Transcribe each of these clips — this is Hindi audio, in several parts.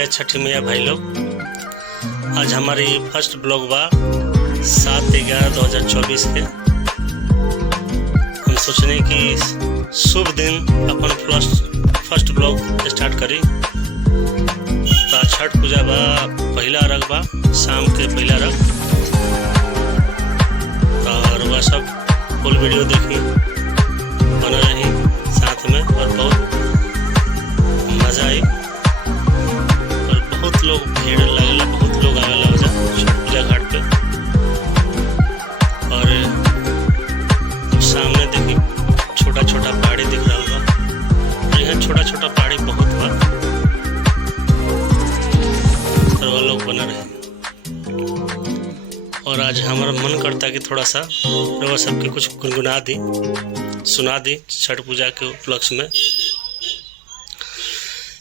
जय छठी मैया भाई लोग। आज हमारी फर्स्ट ब्लॉग बा 7/11/2024 के। हम सोचने कि शुभ दिन अपन फर्स्ट ब्लॉग स्टार्ट करी। तो छठ पूजा बा, पहला अर्घ बा, शाम के पहला अर्घ। और वह सब फुल वीडियो देखी, बना रही साथ में, और बहुत मज़ा आई और बहुत लोग भीड़ लगेला, बहुत लोग आवेला हो जा छठ पूजा घाट पे। और सामने देखी छोटा छोटा पहाड़ी दिख रहा बा, यहाँ छोटा छोटा पहाड़ी बहुत बा, और वह लोग बना रहे। और आज हमारा मन करता कि थोड़ा सा रवा सबके कुछ गुनगुना दी, सुना दी छठ पूजा के उपलक्ष्य में।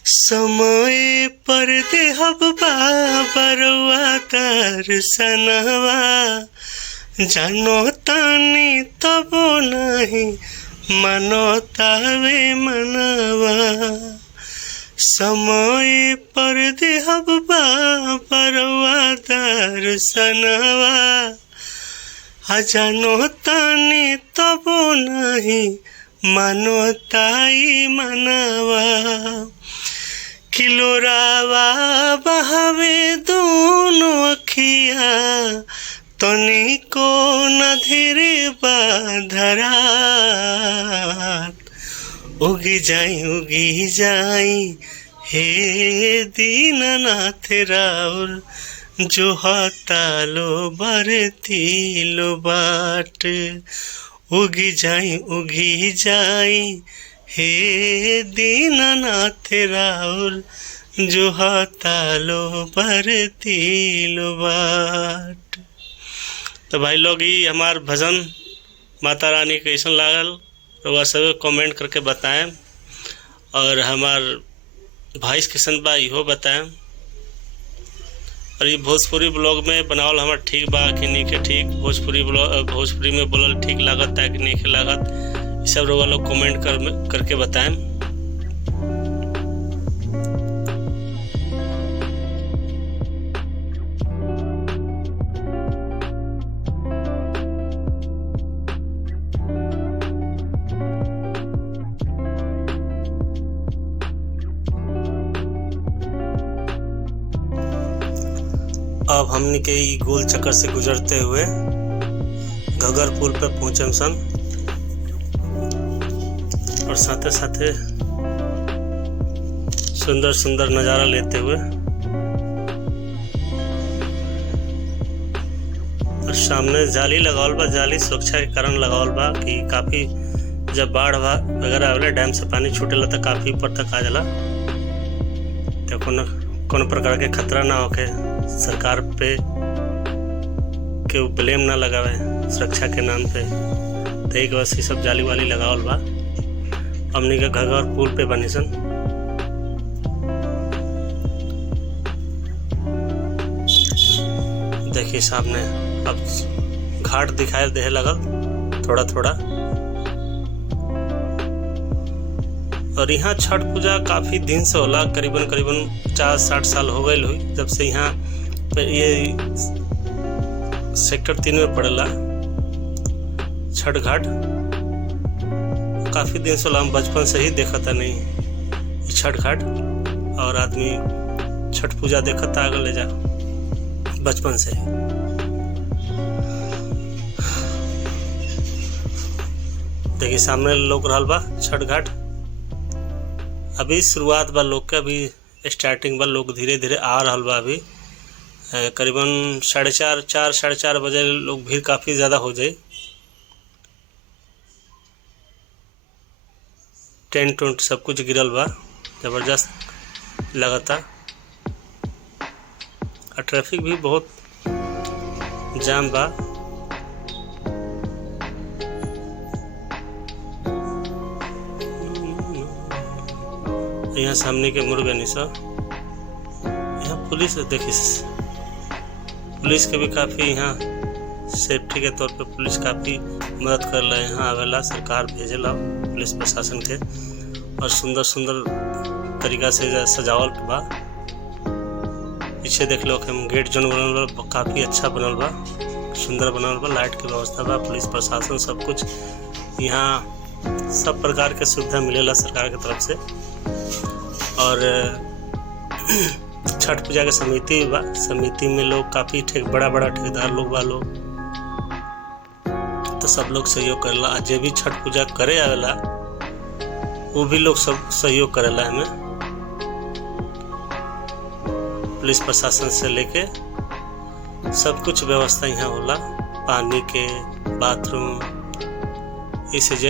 समय पर देहब बाबा रउआ दर्शनवा, जानो तानी तबो नहीं मानो तावे मनवा। समय पर देहब बाबा रउआ दर्शनवा, जानो तानी तबो नहीं मानो ताई मनवा। किलोरावा बहावे दोनों अखिया, तनिको न धीरे बाधरात। उगी जाई हे दीननाथ राउर, जो हतालो बरतीलो बाट। उगी जाई हे दीननाथ राउर, जो हतालो बरतीलो बाट। तो भाई लोग, ये हमार भजन माता रानी कैसन लागल वह सब कमेंट करके बताएं, और हमार भाई कैसन बा इहो बताएं। और ये भोजपुरी ब्लॉग में बनावल हमार ठीक बा कि नहीं के ठीक, भोजपुरी में बोलल ठीक लागत है कि नहीं के लागत, ये सब लोग कमेंट करके बताएं। अब हमने के गोल चक्कर से गुजरते हुए घगर पुल पे पहुंचे सन, और साथे साथे सुंदर सुंदर नज़ारा लेते हुए। और सामने जाली लगावल बा, जाली सुरक्षा के कारण लगावल बा कि काफ़ी जब बाढ़ वगैरह आवेला, डैम से पानी छूटेला तो काफ़ी ऊपर तक आ जाला, तो कोनो प्रकार के खतरा ना होके सरकार पे के ब्लेम ना लगावे सुरक्षा के नाम पे। तो एक बस ये सब जाली वाली लगावल बा। हमने के घगर पुल पे बनी सन। देखिए सामने अब घाट दिखाई दे लगल थोड़ा थोड़ा। और यहाँ छठ पूजा काफ़ी दिन से होला, करीबन 50-60 साल हो गए हुई जब से यहाँ पे ये सेक्टर 3 में पड़ेला छठ घाट। काफ़ी दिन से हम बचपन से ही देखा था नहीं छठ घाट, और आदमी छठ पूजा देखा था आगे ले जा बचपन से ही। देखिए सामने लोग रहल बा छठ घाट। अभी शुरुआत बा लोग के, अभी स्टार्टिंग बा, लोग धीरे धीरे आ रहल बा। अभी करीबन 4:30 बजे लोग भीड़ काफ़ी ज़्यादा हो जाए। टेंट उंट सब कुछ गिरल बा, ज़बरदस्त लगता। और ट्रैफिक भी बहुत जाम बा। यहाँ सामने के मुर्गनी सा, यहाँ पुलिस देखिए, पुलिस के भी काफ़ी यहाँ सेफ्टी के तौर पे पुलिस काफ़ी मदद कर रहा है। यहाँ आवेला सरकार भेजेला पुलिस प्रशासन के, और सुंदर सुंदर तरीका से सजावट बा। पीछे देख लो हम गेट जोन बनल बा काफ़ी अच्छा बनल बा, सुंदर बनल बा। लाइट के व्यवस्था बा, पुलिस प्रशासन सब कुछ यहाँ सब प्रकार के सुविधा मिलेला सरकार के तरफ से। और छठ पूजा के समिति बा, समिति में लोग काफ़ी बड़ा बड़ा ठेकेदार लोग बा लोग, तो सब लोग सहयोग करेला। जे भी छठ पूजा करे आवेला वो भी लोग सब सहयोग करेला। हमें पुलिस प्रशासन से लेके सब कुछ व्यवस्था यहाँ होला, पानी के, बाथरूम, ECZ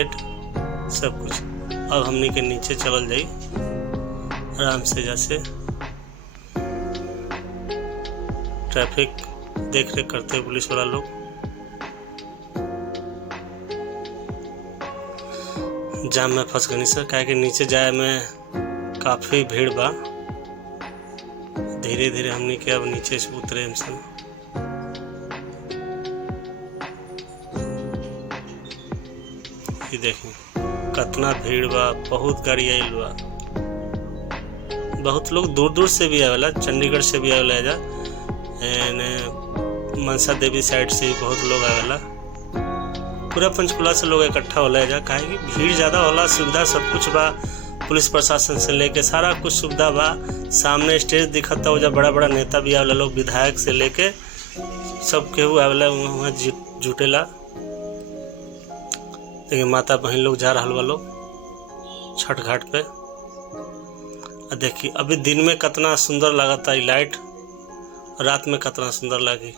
सब कुछ। अब हमनी के नीचे चल जाई आराम से, जैसे ट्रैफिक देख रेख करते हैं पुलिस वाला लोग। जाम में फंस गई सर, क्या कि नीचे जाए में काफ़ी भीड़ बा। धीरे धीरे हमने के अब नीचे से उतरे हमसे। ये देखिए कितना भीड़ बा, बहुत गाड़ी आइल बा, बहुत लोग दूर दूर से भी आवेला, चंडीगढ़ से भी आवेला जा, मनसा देवी साइड से भी बहुत लोग आवेला। पूरा पंचकुला से लोग इकट्ठा होला जा, काहे कि भीड़ ज़्यादा होला। सुविधा सब कुछ बा, पुलिस प्रशासन से लेके सारा कुछ सुविधा बा। सामने स्टेज दिखता हो जा, बड़ा बड़ा नेता भी आवेला लोग, विधायक से लेके सब केहू आवेला वहाँ जुटेला। देखिए माता बहन लोग जा रहा बा लोग छठ घाट पे। देखिए अभी दिन में कितना सुंदर लगता है लाइट, रात में कितना सुंदर लगी।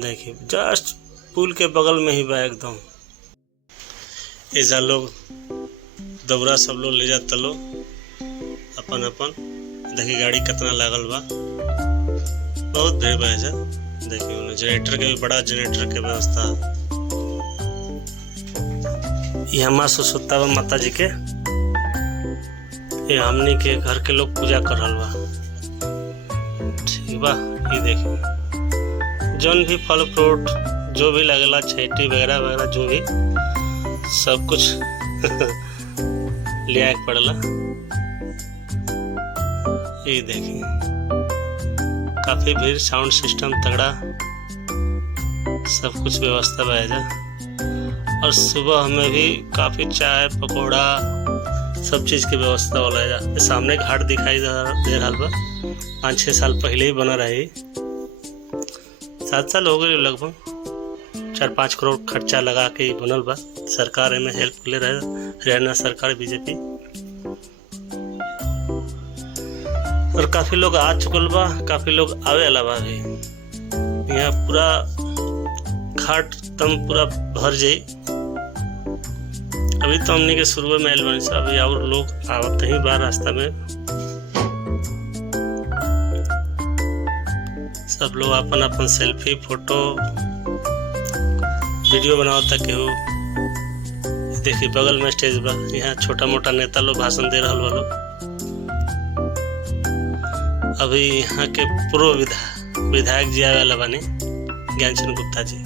देखिए जस्ट पुल के बगल में ही बा एकदम। ऐसा लोग दौरा सब लोग ले जाता लो अपन अपन। देखिए गाड़ी कितना लागल बा, बहुत भीड़ बा ऐसा। देखिए जनरेटर के भी बड़ा जनरेटर के व्यवस्था। ये हमारा सुसुत्ता बा माता जी के, ये हमनी के घर के लोग पूजा कर रहा बा। ठीक बा, ये देखिए जौन भी फल फ्रूट जो भी लगेला, छैटी वगैरह वगैरह जो भी सब कुछ ले आके पड़ेला। ये देखिए काफी भीड़, साउंड सिस्टम तगड़ा, सब कुछ व्यवस्था बा जा। और सुबह हमें भी काफी चाय पकौड़ा सब चीज की व्यवस्था होला जा। सामने घाट दिखाई दे रहा बा, 5-6 साल पहले ही बना रही, 7 साल हो गए लगभग। 4-5 करोड़ खर्चा लगा के बनल बा। सरकार में हेल्प के लिए रहे, हरियाणा सरकार बीजेपी। और काफी लोग आ चुकल बा, काफी लोग आवे अलावा भी। यहाँ पूरा घाट तम पूरा भर जाई। अभी तो हमने के शुरू में आयल बनी से, अभी और लोग आवत ही बा रास्ता में। सब लोग अपन अपन सेल्फी फोटो वीडियो बनावता केहू। देखिए बगल में स्टेज बा, यहाँ छोटा मोटा नेता लोग भाषण दे रहा बा लोग। अभी यहाँ के पूर्व विधायक जी आवे वाला बानी, ज्ञानचंद गुप्ता जी,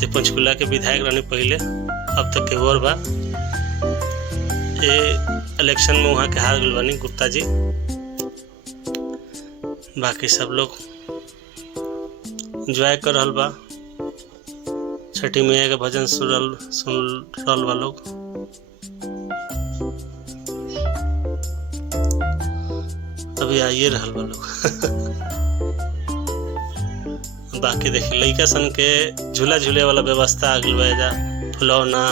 जो पंचकुला के विधायक रहने पहले, अब तक के और बा। ये इलेक्शन में वहाँ के हार गए बानी गुप्ता जी। बाकी सब लोग एंजॉय कर रहा बा, छठी मैया के भजन सुन रहा बा लोग। अभी आइए रहा बा लोग। बाकी देखिए लड़का सन के झूला झूले वाला व्यवस्था आ गई बा जा, फुलौना,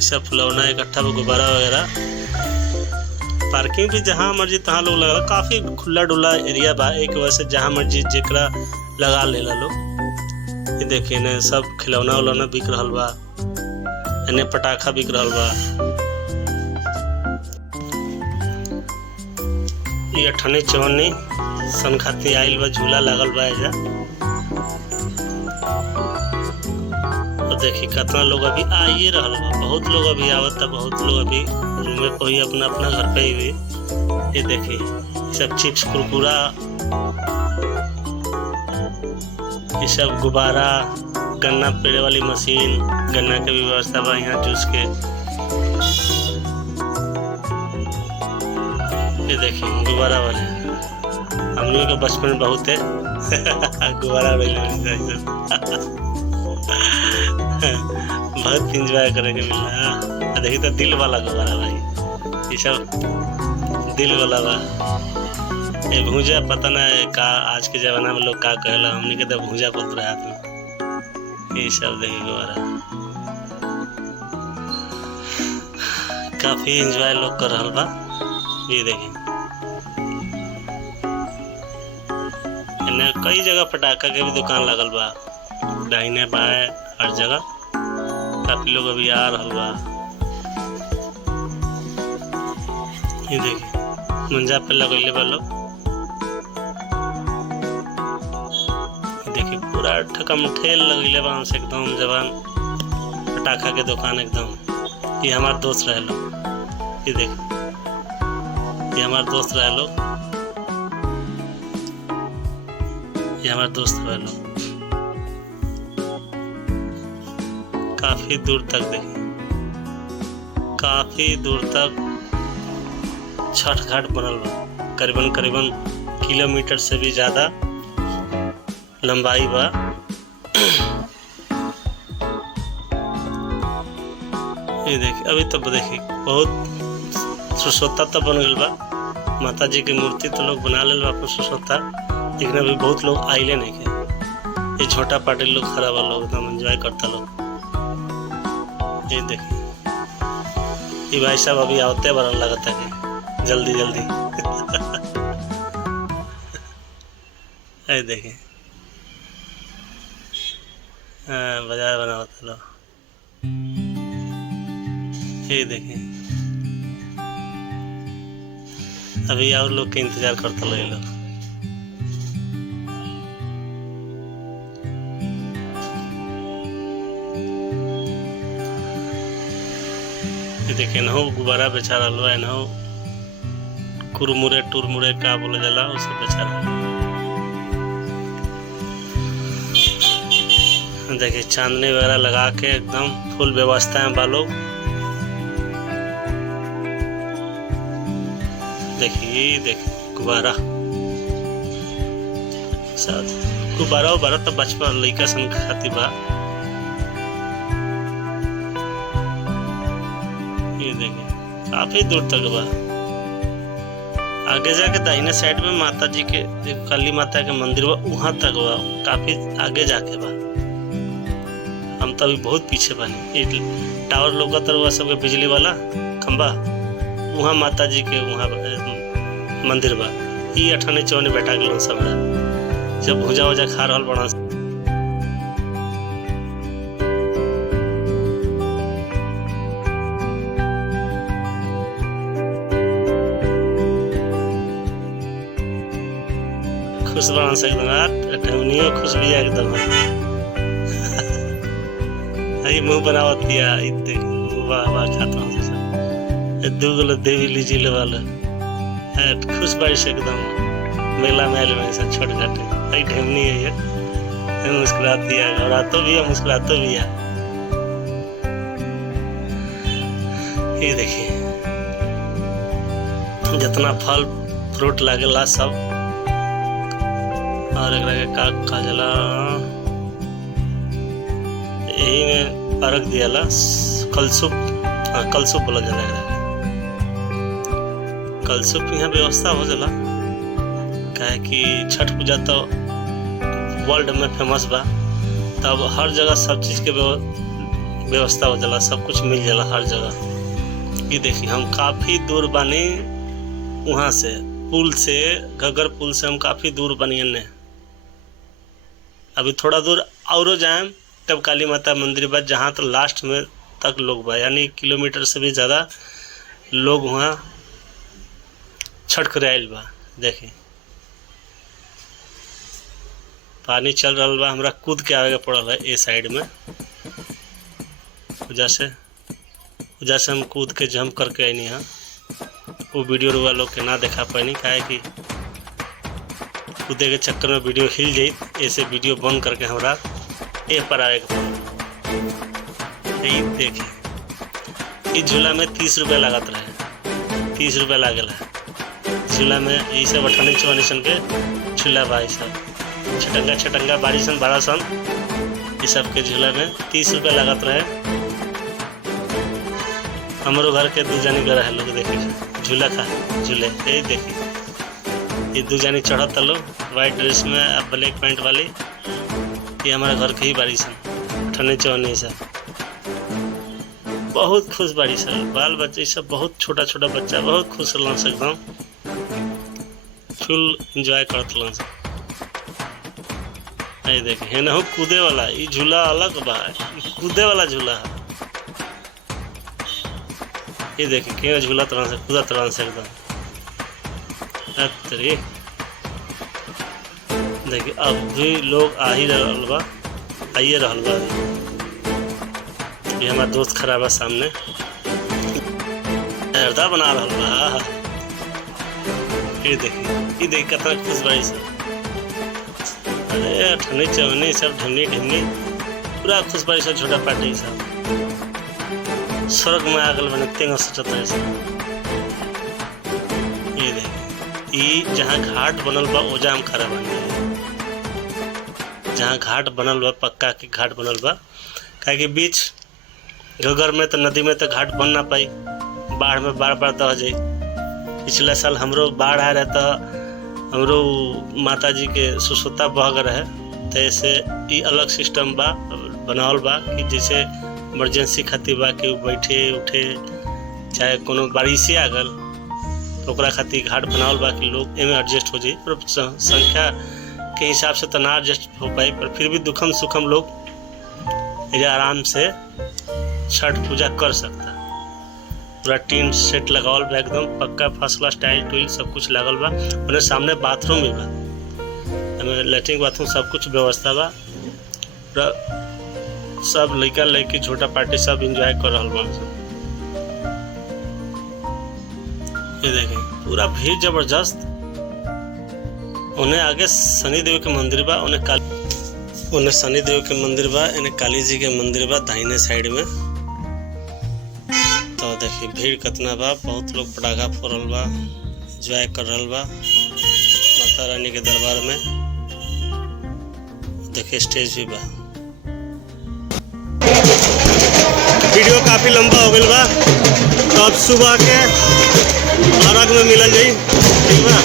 सब फुलौना इकट्ठा, गुब्बारा वगैरह। पार्किंग भी जहाँ मर्जी तहाँ लोग लगा, काफी खुला डुला एरिया बा। एक वजह से जहाँ मर्जी जेकरा लगा लेला लोग। ये देखिए ने सब खिलौना उलौना बिक रहा बा, इन्हें पटाखा बिक रहा बा। ये 58-54 सन खातिर आइल बा, झूला लागल बा एजा। और देखिए कितना लोग अभी आइए रहा बा, बहुत लोग अभी आवता, बहुत लोग अभी रूम में कोई अपना अपना घर पे ही। ये देखिए सब चिप्स कुरकुरा, ये सब गुब्बारा, गन्ना पेड़े वाली मशीन, गन्ना के भी व्यवस्था बा यहाँ जूस के। ये देखिए गुब्बारा वाले, हम लोग के बचपन में बहुत है गुब्बारा बहुत इंजॉय करेंगे मिल रहा है। देखिए तो दिल वाला गुब्बारा भाई, ये सब दिल वाला बा। ये भूजा पता ना का आज के जमाना में लोग का कहला, हमने के तो भूजा बोलते रहे हाथ में। ये सब देखिए गुब्बारा काफी एंजॉय लोग कर रहा बा। ये देखिए कई जगह पटाखा के भी दुकान लगल बा, दाहिने बाएं हर जगह। काफी लोग अभी आ रहा बा। ये देखिए मंजा पे लगैले बा लोग। देखिए पूरा ठकम ठेल लगैले बा से एकदम जवान पटाखा के दुकान एकदम। ये हमारे दोस्त रहे लोग, ये देखिए ये हमारे दोस्त रहे लोग, ये हमारे दोस्त रहे लोग। काफी दूर तक देखिए, काफी दूर तक छठ घाट बनल बा। करीबन किलोमीटर से भी ज्यादा लंबाई बा। ये देखिए अभी तो देखिए बहुत सुसोता तो बन गल बा। माता जी की मूर्ति तो लोग बना ले अपन सुसोता, लेकिन अभी बहुत लोग आइले नहीं के। ये छोटा पार्टी लोग खड़ा बा, लोग एकदम एंजॉय करता लोग। ये देखिए ये भाई साहब अभी आवते बड़ा लगता है जल्दी जल्दी ये देखिए हाँ बाजार बना होता लो। ये देखिए अभी और लोग के इंतजार करता लो ये लोग। ये देखिए ना गुब्बारा बेचा रहा है ना, कुरमुरे टुरमुरे का बोला जाला उसे बेचा रहा। देखिए चांदनी वगैरह लगा के एकदम फुल व्यवस्था है बालों। देखिए गुब्बारा गुब्बारा तो बचपन लड़का सन खाती बा। ये देखिए काफी दूर तक बा। आगे जाके दाहिने साइड में माता जी के काली माता के मंदिर बा, वहां तक बा। काफी आगे जाके बा, हम तो अभी बहुत पीछे बानी। टावर लोग सबके बिजली वाला खंबा, वहाँ माता जी के वहाँ मंदिर बा। ये अठानी चौनी बैठा गल सब जब भूजा वूजा खा रहा बड़ा। खुश बना से एकदम खुश भी है एकदम मुँह बनावत दिया। वाह वाह खाता हूँ दूगलो देवी लीजी ले वाला खुश बाड़ी से एकदम मेला में आए सब छोटे छोटे ढेमनी है ये मुस्कुराती है, घबरातो भी है मुस्कुरातो भी है। ये देखिए जितना फल फ्रूट लागेला सब, और एक का जला यही में अर्घ दियाला कलसुप। हाँ कलसुप बोला जाला। कलसुप यहाँ व्यवस्था हो जाला काहे कि छठ पूजा तो वर्ल्ड में फेमस बा, तब हर जगह सब चीज के व्यवस्था हो जाला, सब कुछ मिल जाला हर जगह। ये देखिए हम काफी दूर बानी वहाँ से, पुल से, घग्गर पुल से हम काफी दूर बनी। अभी थोड़ा दूर और जाए तब काली माता मंदिर बा, जहाँ तो लास्ट में तक लोग बा, यानी किलोमीटर से भी ज़्यादा लोग वहाँ छठ करे आयल बा। देखिए पानी चल रहा बा, हमरा कूद के आगे पड़ल है ए साइड में। जैसे हम कूद के जंप करके आईनी हाँ, वो वीडियो रुआ लोग के ना देखा पानी काहे कि कूदे के चक्कर में वीडियो हिल जाई, ऐसे वीडियो बंद करके हमरा ए पर आए। देखिए इस झूला में 30 रुपया लागत रहे, 30 रुपया लागल है। झूला में यही सब 98 सन के झूला बा। सब छटंगा बाड़ी सन 12 सन ये सब के झूला में 30 रुपया लागत रहे। हमारो घर के 2 जानी गए लोग देखिए झूला खा झूले यही देखिए। ये 2 जानी चढ़त लोग वाइट ड्रेस में अब ब्लैक पैंट वाली। ये हमारा घर के ही बाड़ी सन 98 सब बहुत खुश बाड़ी सन। बाल बच्चे सब बहुत छोटा बच्चा बहुत खुश रहलन से एकदम फुल एंजॉय करत रहलन से। ये देखिए है ना कूदे वाला ये झूला अलग बा कूदे वाला झूला है। ये देखिए क्या झूला तरह से कूदा तरह से एकदम अरे देखिए अब भी लोग आ ही रहल बा आइए रहल बा। ये हमारा दोस्त खड़ा बा सामने हरदा बना रहल बा। ये देखिए कितना खुश बाड़ी सब। अरे ठंडी चवनी सब ढमनी पूरा खुश बाड़ी सब। छोटा पार्टी सब स्वर्ग में आगल बने तेंगा सोचत रहे सब। ये देखिए जहाँ घाट बनल बा ओजा हम खड़ा बने। जहाँ घाट बनल बा पक्का के घाट बनल बा काहे कि बीच घगर में तो नदी में तो घाट बन ना पाई बाढ़ में बार दह जाई। पिछले साल हमरो बाढ़ आए रहे तो हमरो माता जी के सुसुता बह गए रहे तो ऐसे ये अलग सिस्टम बा बनावल बा कि जैसे इमरजेंसी खातिर बा कि बैठे उठे चाहे कोनो बारिशे आ गल तो ओकरा खातिर घाट बनावल बा कि लोग एमे एडजस्ट हो जाए। पर संख्या के हिसाब से तो ना एडजस्ट हो पाई पर फिर भी दुखम सुखम लोग ये आराम से छठ पूजा कर सकता। पूरा टीन सेट लगावल बा एकदम पक्का फर्स्ट क्लास टाइल टूल सब कुछ लागल बा। उन्हें सामने बाथरूम भी बा हमें लेटरिन बाथरूम सब कुछ व्यवस्था बा। पूरा सब लड़का लड़की छोटा पार्टी सब एंजॉय कर रहा बा सब। ये देखें पूरा भीड़ जबरदस्त। उन्हें आगे शनिदेव के मंदिर बा उन्हें शनिदेव के मंदिर बा इन्हें काली जी के मंदिर बा दाहिने साइड में। तो देखिए भीड़ कितना बा बहुत लोग पटाखा फोड़ल बा एंजॉय कर रहा बा माता रानी के दरबार में। देखिए स्टेज भी बा। वीडियो काफ़ी लंबा हो गया बा तो अब सुबह के 12 में मिलल जाई ठीक बा।